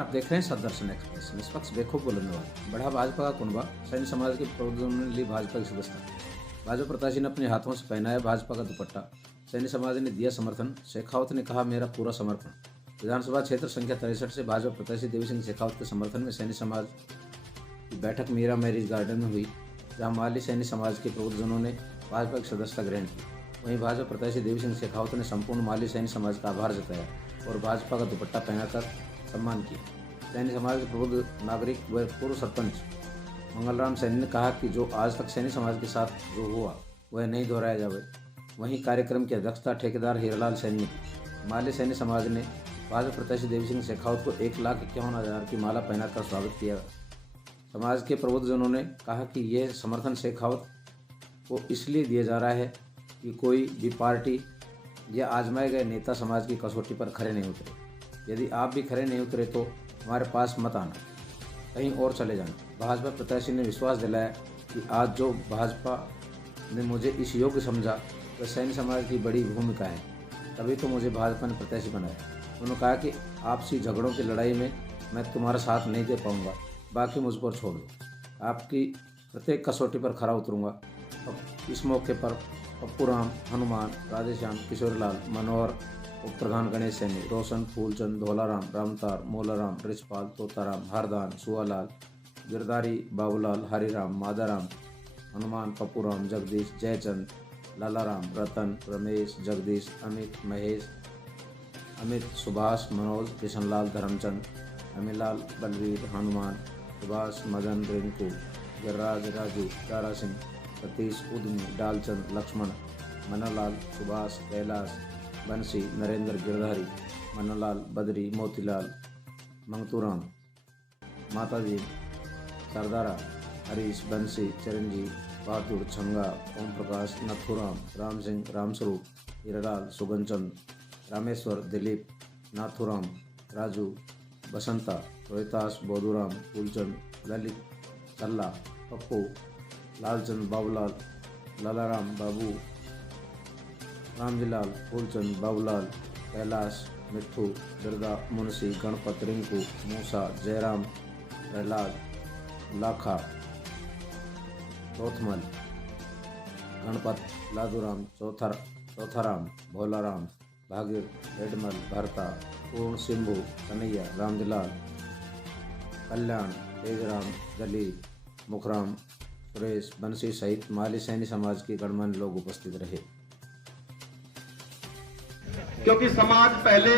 आप देख रहे हैं सदर्शन एक्सप्रेस। निष्पक्ष बेखूब बुलंदवार बढ़ा भाजपा का कुनबा। सैन्य समाज के प्रबुद्धजनों ने ली भाजपा की सदस्यता। भाजपा प्रत्याशी ने अपने हाथों से पहनाया भाजपा का दुपट्टा। सैन्य समाज ने दिया समर्थन। शेखावत ने कहा मेरा पूरा समर्पण। विधानसभा क्षेत्र संख्या 63 से भाजपा प्रत्याशी देवी सिंह शेखावत के समर्थन में सैन्य समाज की बैठक मीरा मैरिज गार्डन में हुई, जहां माली सैन्य समाज के प्रबुद्धजनों ने भाजपा की सदस्यता ग्रहण की। वहीं भाजपा प्रत्याशी देवी सिंह शेखावत ने संपूर्ण माली सैन्य समाज का आभार जताया और भाजपा का दुपट्टा पहनाकर सम्मान किया। सैन्य समाज के प्रबुद्ध नागरिक व पूर्व सरपंच मंगलराम सैनी ने कहा कि जो आज तक सैन्य समाज के साथ जो हुआ वह नहीं दोहराया जाए। वहीं कार्यक्रम की अध्यक्षता ठेकेदार हीरालाल सैनी ने की। माली सैन्य समाज ने भाजपा प्रत्याशी देवी सिंह शेखावत को 1,51,000 की माला पहनाकर स्वागत किया। समाज के प्रबुद्धजनों ने कहा कि यह समर्थन शेखावत को इसलिए दिया जा रहा है कि कोई भी पार्टी या आजमाए गए नेता समाज की कसौटी पर खड़े नहीं उतरे। यदि आप भी खड़े नहीं उतरे तो हमारे पास मत आना, कहीं और चले जाना। भाजपा प्रत्याशी ने विश्वास दिलाया कि आज जो भाजपा ने मुझे इस योग्य समझा वह सैन्य समाज की बड़ी भूमिका है, तभी तो मुझे भाजपा ने प्रत्याशी बनाया। उन्होंने कहा कि आपसी झगड़ों की लड़ाई में मैं तुम्हारा साथ नहीं दे पाऊंगा, बाकी मुझ पर छोड़ दो। आपकी प्रत्येक कसौटी पर खरा उतरूंगा। इस मौके पर पप्पू राम, हनुमान, राधेश्याम, किशोरीलाल, मनोहर, उप प्रधान गणेश सैनी, रोशन, फूलचंद, धोलाराम, रामतार, मोलाराम, रिचपाल, तोताराम, हरदान, सुआलाल, गिरधारी, बाबूलाल, हरिराम, मादाराम, हनुमान, पप्पूराम, जगदीश, जयचंद, लालाराम, रतन, रमेश, जगदीश, अमित, महेश, अमित, सुभाष, मनोज, किशनलाल, धर्मचंद, अमीलाल, बलवीर, हनुमान, सुभाष, मदन, रिंकू, गिरिराज, राजू, तारा सिंह, सतीश, उद्मी, डालचंद, लक्ष्मण, मनोलाल, सुभाष, कैलाश, बंसी, नरेंद्र, गिरधारी, मनोलाल, बद्री, मोतीलाल, मंगतूराम, माताजी, सरदारा, हरीश, बंसी, चिरंजीव, बहादुर, छंगा, ओम प्रकाश, नथुराम, राम सिंह, रामस्वरूप, हीरालाल, सुगनचंद, रामेश्वर, दिलीप, नाथुराम, राजू, बसंता, रोहितास, बोधुराम, फूलचंद, ललित, चल्ला, पप्पू, लालचंद, बाबूलाल, लालाराम, बाबू, रामजीलाल, फूलचंद, बाबूलाल, कैलाश, मिट्ठू, बिरदा, मुंशी, गणपत, रिंकू, मूसा, जयराम, प्रहलाद, लाखा, चौथमल, गणपत, लादूराम, चौथाराम, भोलाराम, भागीर, रेडमल, भरता, पूर्ण, सिंभू, कन्हैया, रामजीलाल, कल्याण, तेजराम, दलीप, मुखराम, सुरेश, बंसी सहित माली सैन्य समाज के गणमान्य लोग उपस्थित रहे। क्योंकि समाज पहले,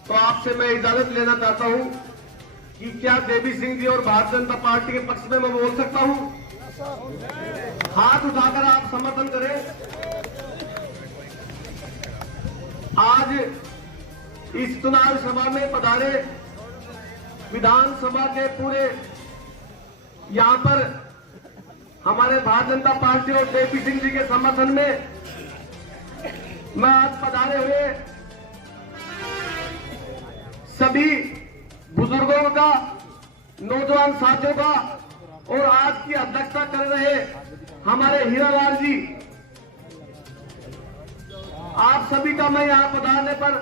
तो आपसे मैं इजाजत लेना चाहता हूं कि क्या देवी सिंह जी और भारतीय जनता पार्टी के पक्ष में मैं बोल सकता हूं? हाथ उठाकर आप समर्थन करें। आज इस चुनाव सभा में पधारे विधानसभा के पूरे यहां पर हमारे भारतीय जनता पार्टी और देवी सिंह जी के समर्थन में मैं आज पधारे हुए सभी बुजुर्गों का, नौजवान साथियों का और आज की अध्यक्षता कर रहे हमारे हीरालाल जी, आप सभी का मैं यहां पधारने पर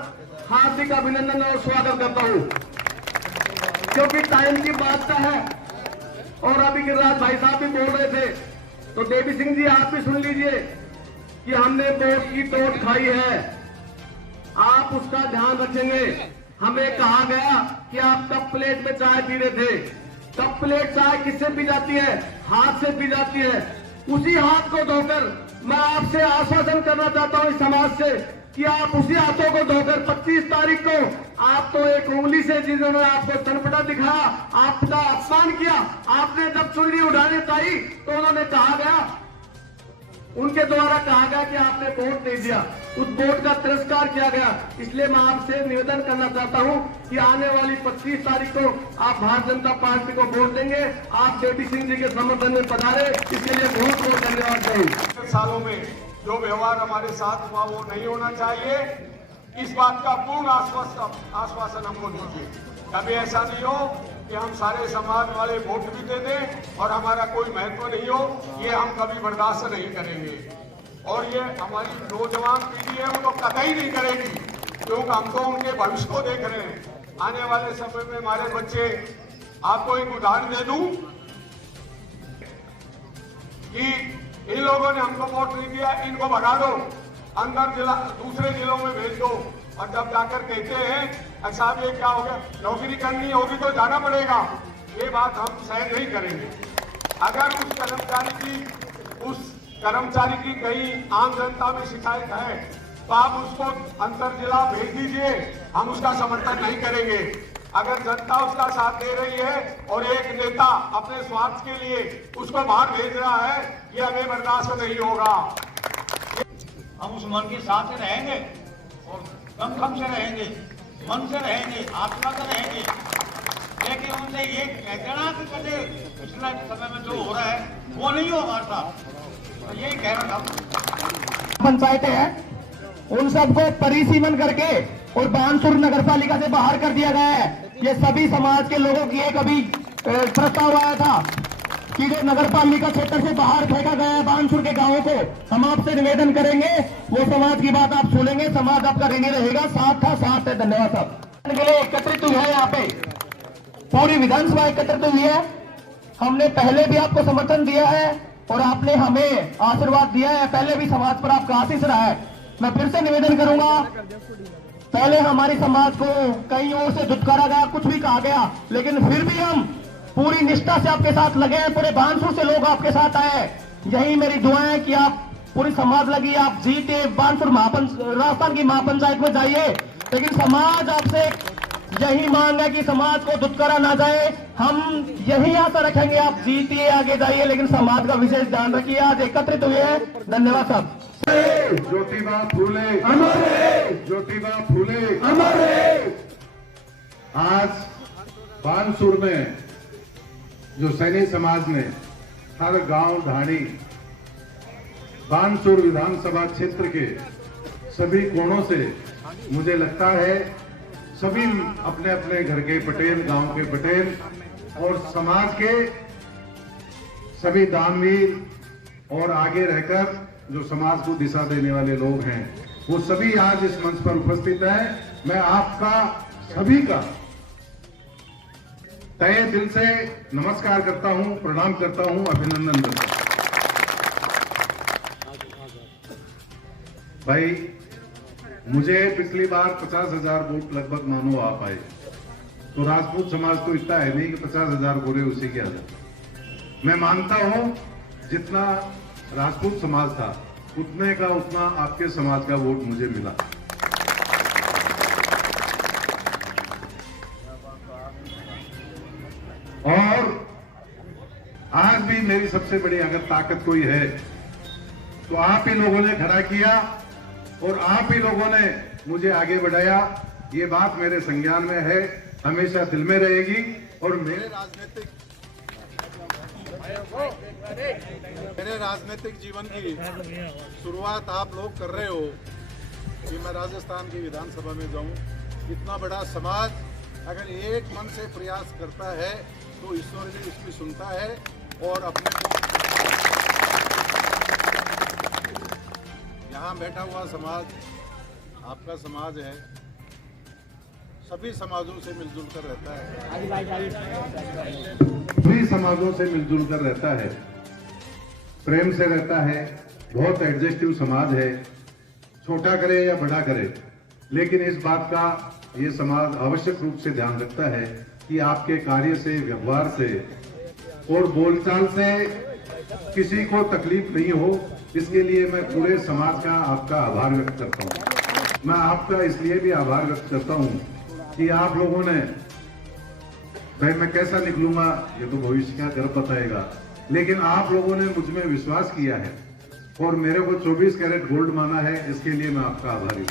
हार्दिक अभिनंदन और स्वागत करता हूं। क्योंकि टाइम की बात का है और अभी गिरिराज भाई साहब भी बोल रहे थे, तो देवी सिंह जी आप भी सुन लीजिए कि हमने वोट की टोट खाई है, आप उसका ध्यान रखेंगे। हमें कहा गया कि आप कप प्लेट में चाय पी रहे थे। कप प्लेट चाय किससे पी जाती है? हाथ से पी जाती है। उसी हाथ को धोकर मैं आपसे आश्वासन करना चाहता हूं इस समाज से कि आप उसी हाथों को धोकर 25 तारीख को आप तो एक उंगली से जिन्होंने आपको तनपटा दिखाया, आपका अपमान किया, आपने जब चुनरी उठाने चाहिए तो उन्होंने कहा गया, उनके द्वारा कहा गया कि आपने वोट नहीं दिया, उस वोट का तिरस्कार किया गया। इसलिए मैं आपसे निवेदन करना चाहता हूं कि आने वाली 25 तारीख को आप भारतीय जनता पार्टी को वोट देंगे। आप देवी सिंह जी के समर्थन में पधारे, इसके लिए बहुत बहुत धन्यवाद। सालों में जो व्यवहार हमारे साथ हुआ वो नहीं होना चाहिए, इस बात का पूर्ण आश्वासन हमको दीजिए। कभी ऐसा नहीं हो कि हम सारे समाज वाले वोट भी दे दें और हमारा कोई महत्व नहीं हो, ये हम कभी बर्दाश्त नहीं करेंगे। और ये हमारी नौजवान पीढ़ी है वो तो कतई नहीं करेगी, क्योंकि हम तो उनके भविष्य को देख रहे हैं। आने वाले समय में हमारे बच्चे, आपको एक उदाहरण दे दूं कि इन लोगों ने हमको वोट नहीं दिया, इनको भगा दो, अंदर जिला दूसरे जिलों में भेज दो, और जब जाकर कहते हैं अच्छा ये क्या हो गया, नौकरी करनी होगी तो जाना पड़ेगा, ये बात हम सहन नहीं करेंगे। अगर उस कर्मचारी की कहीं आम जनता में शिकायत है तो आप उसको अंतर जिला भेज दीजिए, हम उसका समर्थन नहीं करेंगे। अगर जनता उसका साथ दे रही है और एक नेता अपने स्वार्थ के लिए उसको बाहर भेज रहा है, ये हमें बर्दाश्त नहीं होगा। हम उस मन के साथ से रहेंगे और दम से रहेंगे, मन से रहेंगे, आत्मा से रहेंगे, लेकिन उनसे ये कह देना कि कभी पिछले समय में जो हो रहा है वो नहीं हो हमारे साथ, तो यही कह रहा था। पंचायतें हैं उन सबको परिसीमन करके और बानसूर नगर पालिका से बाहर कर दिया गया है। ये सभी समाज के लोगों की एक अभी प्रस्ताव आया था कि जो नगर पालिका क्षेत्र से बाहर फेंका गया है बानसूर के गांवों को, हम आपसे निवेदन करेंगे वो समाज की बात आप सुनेंगे, समाज आपका ऋणी रहेगा, साथ था साथ है। धन्यवाद साहब। के लिए एकत्रित हुए हैं, यहाँ पे पूरी विधानसभा एकत्रित हुई है। हमने पहले भी आपको समर्थन दिया है और आपने हमें आशीर्वाद दिया है, पहले भी समाज पर आपका आशीष रहा है। मैं फिर से निवेदन करूंगा, पहले हमारी समाज को कई ओर से धुतकारा गया, कुछ भी कहा गया, लेकिन फिर भी हम पूरी निष्ठा से आपके साथ लगे हैं, पूरे बानसूर से लोग आपके साथ आए। यही मेरी दुआ है कि आप पूरी समाज लगी, आप जीते, बानसूर राजस्थान की महापंचायत में जाइए, लेकिन समाज आपसे यही मांग है कि समाज को धुतकारा ना जाए। हम यही आशा रखेंगे आप जीतिए, आगे जाइए, लेकिन समाज का विशेष ध्यान रखिए। आज एकत्रित हुए हैं। धन्यवाद साहब। ज्योतिबा फूले हमारे, ज्योतिबा फूले हमारे। आज बानसूर में जो सैनी समाज ने हर गांव ढाणी बानसूर विधानसभा क्षेत्र के सभी कोणों से, मुझे लगता है सभी अपने अपने घर के पटेल, गांव के पटेल और समाज के सभी दानवीर और आगे रहकर जो समाज को दिशा देने वाले लोग हैं, वो सभी आज इस मंच पर उपस्थित हैं। मैं आपका सभी का तहे दिल से नमस्कार करता हूं, प्रणाम करता हूं, अभिनंदन करता हूं। भाई मुझे पिछली बार 50,000 वोट लगभग मानो आ पाए, तो राजपूत समाज तो इतना है नहीं कि 50,000 गोरे उसी के आधार। मैं मानता हूं जितना राजपूत समाज था उतने का उतना आपके समाज का वोट मुझे मिला। और आज भी मेरी सबसे बड़ी अगर ताकत कोई है तो आप ही लोगों ने खड़ा किया और आप ही लोगों ने मुझे आगे बढ़ाया। ये बात मेरे संज्ञान में है, हमेशा दिल में रहेगी। और मेरे राजनीतिक जीवन की शुरुआत आप लोग कर रहे हो कि मैं राजस्थान की विधानसभा में जाऊं। इतना बड़ा समाज अगर एक मन से प्रयास करता है तो ईश्वर भी उसकी सुनता है और अपने को यहाँ बैठा हुआ समाज आपका समाज है, सभी समाजों से मिलजुल कर रहता है, सभी समाजों से मिलजुल कर रहता है, प्रेम से रहता है, बहुत एडजस्टिव समाज है, छोटा करे या बड़ा करे, लेकिन इस बात का ये समाज आवश्यक रूप से ध्यान रखता है कि आपके कार्य से, व्यवहार से और बोलचाल से किसी को तकलीफ नहीं हो। इसके लिए मैं पूरे समाज का आपका आभार व्यक्त करता हूँ। मैं आपका इसलिए भी आभार व्यक्त करता हूँ कि आप लोगों ने, भाई मैं कैसा निकलूंगा ये तो भविष्य का गर्व बताएगा, लेकिन आप लोगों ने मुझ में विश्वास किया है और मेरे को 24 कैरेट गोल्ड माना है, इसके लिए मैं आपका आभारी हूँ।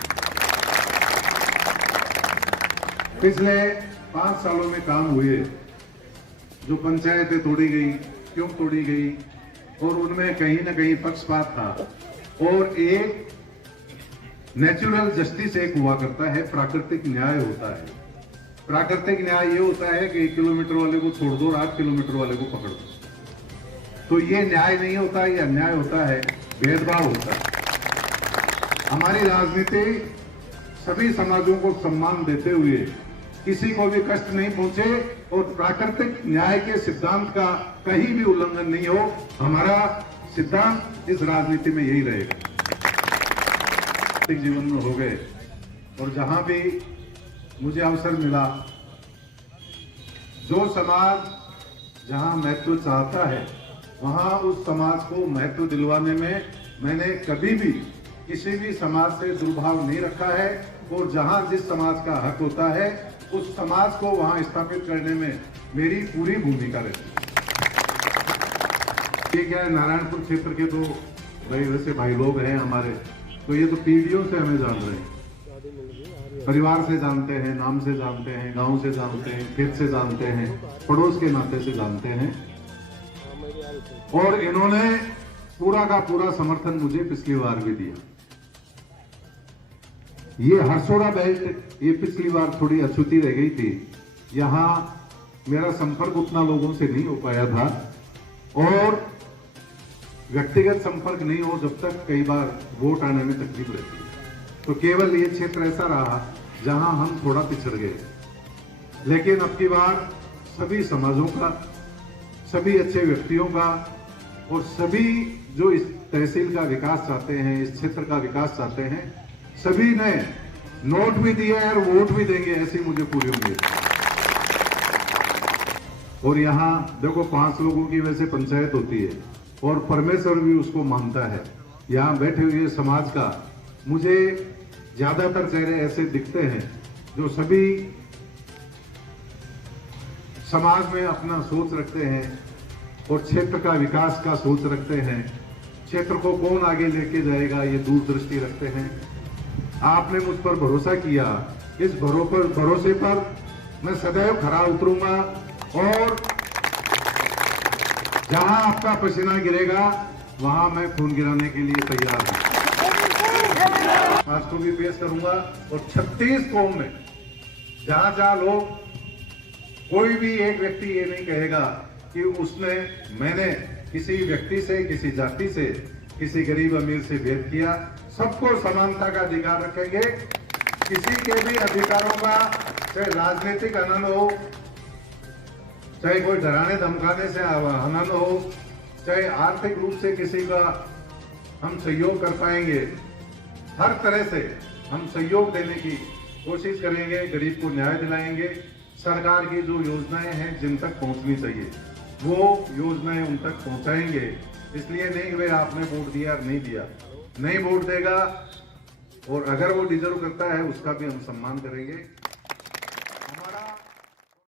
पिछले 5 सालों में काम हुए, जो पंचायतें तोड़ी गई, क्यों तोड़ी गई, और उनमें कहीं ना कहीं पक्षपात था और एक नेचुरल जस्टिस एक हुआ करता है, प्राकृतिक न्याय होता है। प्राकृतिक न्याय ये होता है कि 1 किलोमीटर वाले को छोड़ दो और 8 किलोमीटर वाले को पकड़ दो। तो ये न्याय नहीं होता, ये अन्याय होता है, भेदभाव होता है। हमारी राजनीति सभी समाजों को सम्मान देते हुए किसी को भी कष्ट नहीं पहुंचे और प्राकृतिक न्याय के सिद्धांत का कहीं भी उल्लंघन नहीं हो। हमारा सिद्धांत इस राजनीति में यही रहेगा। जीवन में हो गए और जहां भी मुझे अवसर मिला, जो समाज जहां महत्व चाहता है वहां उस समाज को महत्व दिलवाने में मैंने कभी भी किसी भी समाज से दुर्भाव नहीं रखा है और जहां जिस समाज का हक होता है उस समाज को वहां स्थापित करने में मेरी पूरी भूमिका रहती है। ये क्या है, नारायणपुर क्षेत्र के तो वैसे भाई लोग हैं हमारे, तो ये तो पीढ़ियों से हमें जान रहे हैं, परिवार से जानते हैं, नाम से जानते हैं, गांव से जानते हैं, खेत से जानते हैं, पड़ोस के नाते से जानते हैं। और इन्होंने पूरा का पूरा समर्थन मुझे पिछली बार भी दिया। ये हरसोड़ा बेल्ट ये पिछली बार थोड़ी अछूती रह गई थी, यहाँ मेरा संपर्क उतना लोगों से नहीं हो पाया था और व्यक्तिगत संपर्क नहीं हो जब तक कई बार वोट आने में तकलीफ रहती है। तो केवल ये क्षेत्र ऐसा रहा जहां हम थोड़ा पिछड़ गए, लेकिन अब की बार सभी समाजों का, सभी अच्छे व्यक्तियों का और सभी जो इस तहसील का विकास चाहते हैं, इस क्षेत्र का विकास चाहते हैं, सभी ने नोट भी दिए और वोट भी देंगे, ऐसी मुझे पूरी उम्मीद है। और यहाँ देखो 5 लोगों की वैसे पंचायत होती है और परमेश्वर भी उसको मानता है। यहाँ बैठे हुए समाज का मुझे ज्यादातर चेहरे ऐसे दिखते हैं जो सभी समाज में अपना सोच रखते हैं और क्षेत्र का विकास का सोच रखते हैं। क्षेत्र को कौन आगे लेके जाएगा ये दूरदृष्टि रखते हैं। आपने मुझ पर भरोसा किया, इस भरोसे पर मैं सदैव खरा उतरूंगा और जहां आपका पसीना गिरेगा वहां मैं खून गिराने के लिए तैयार हूं। आज को भी पेश करूंगा और 36 कौम में जहां जहां लोग, कोई भी एक व्यक्ति ये नहीं कहेगा कि मैंने किसी व्यक्ति से, किसी जाति से, किसी गरीब अमीर से भेद किया। सबको समानता का अधिकार रखेंगे। किसी के भी अधिकारों का चाहे राजनीतिक आनंद हो, चाहे कोई डराने धमकाने से आनंद हो, चाहे आर्थिक रूप से किसी का हम सहयोग कर पाएंगे, हर तरह से हम सहयोग देने की कोशिश करेंगे। गरीब को न्याय दिलाएंगे। सरकार की जो योजनाएं हैं जिन तक पहुंचनी चाहिए वो योजनाएं उन तक पहुंचाएंगे। इसलिए नहीं भाई आपने वोट दिया नहीं दिया, नहीं वोट देगा और अगर वो डिजर्व करता है उसका भी हम सम्मान करेंगे।